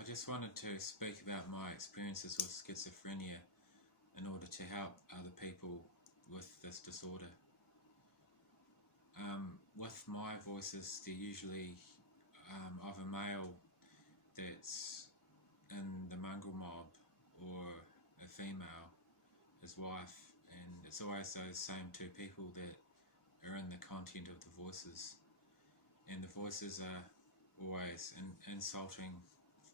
I just wanted to speak about my experiences with schizophrenia in order to help other people with this disorder. With my voices, they're usually of a male that's in the mongrel mob, or a female, his wife, and it's always those same two people that are in the content of the voices. And the voices are always insulting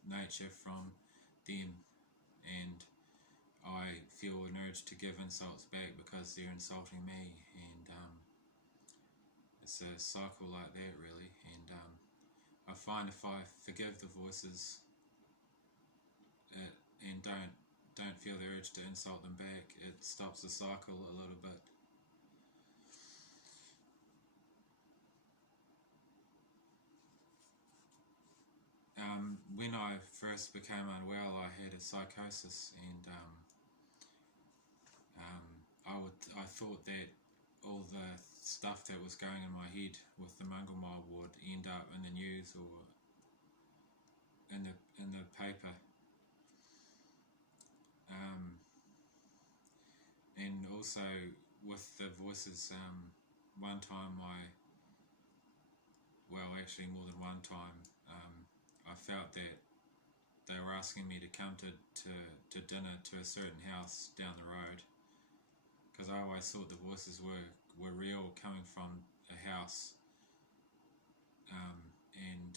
nature from them, and I feel an urge to give insults back because they're insulting me, and it's a cycle like that really. And I find if I forgive the voices and don't feel the urge to insult them back, it stops the cycle a little bit. When I first became unwell, I had a psychosis, and I thought that all the stuff that was going in my head with the mongrel mob would end up in the news or in the paper. And also with the voices, one time actually more than one time, I felt that they were asking me to come to dinner to a certain house down the road, because I always thought the voices were real, coming from a house. And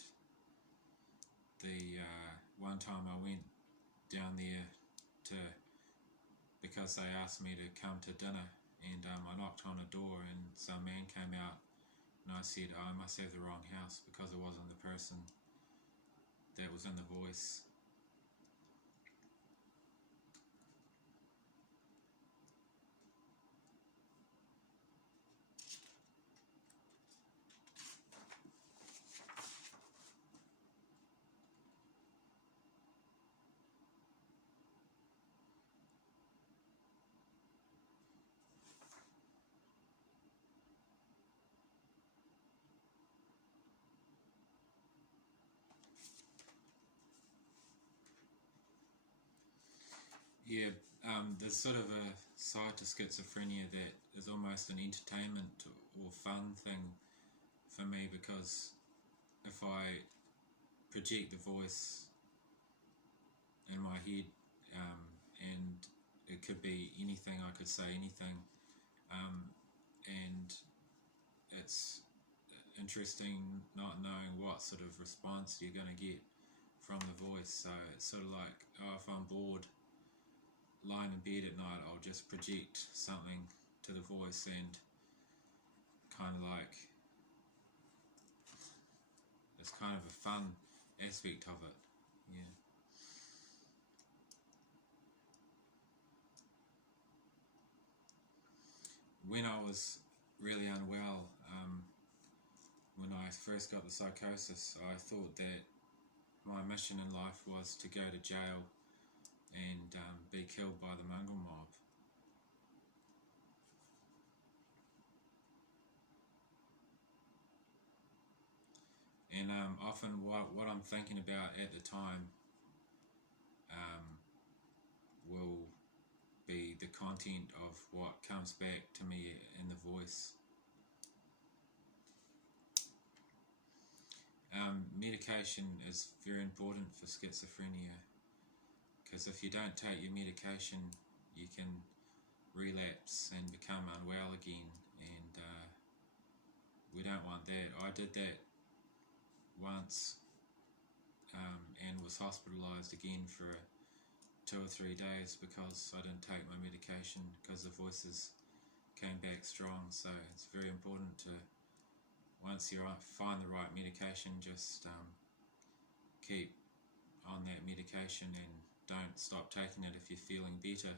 the one time I went down there because they asked me to come to dinner, and I knocked on a door and some man came out, and I said, I must have the wrong house, because it wasn't the person that was in the voice. Yeah, there's sort of a side to schizophrenia that is almost an entertainment or fun thing for me, because if I project the voice in my head, and it could be anything, I could say anything, and it's interesting not knowing what sort of response you're going to get from the voice. So it's sort of like, if I'm bored lying in bed at night, I'll just project something to the voice, and kind of like, it's kind of a fun aspect of it. Yeah. When I was really unwell, when I first got the psychosis, I thought that my mission in life was to go to jail and be killed by the mongrel mob. And often what I'm thinking about at the time will be the content of what comes back to me in the voice. Medication is very important for schizophrenia, because if you don't take your medication, you can relapse and become unwell again, and we don't want that. I did that once, and was hospitalised again for 2 or 3 days because I didn't take my medication, because the voices came back strong. So it's very important to, once you find the right medication, just keep on that medication and don't stop taking it. If you're feeling better,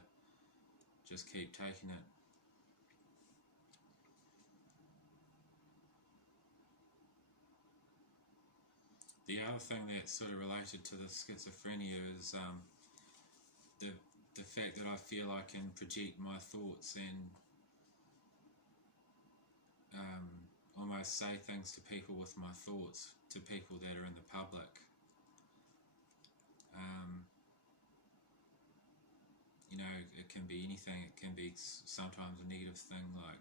just keep taking it. The other thing that's sort of related to the schizophrenia is the fact that I feel I can project my thoughts and almost say things to people with my thoughts, to people that are in the public. can be anything. It can be sometimes a negative thing, like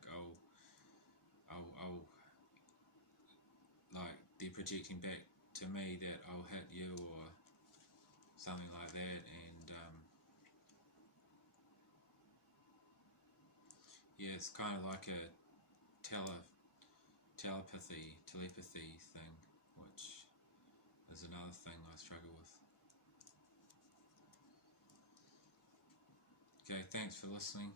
like they're projecting back to me that I'll hit you or something like that, and yeah, it's kind of like a telepathy thing, which is another thing I struggle with. Okay, thanks for listening.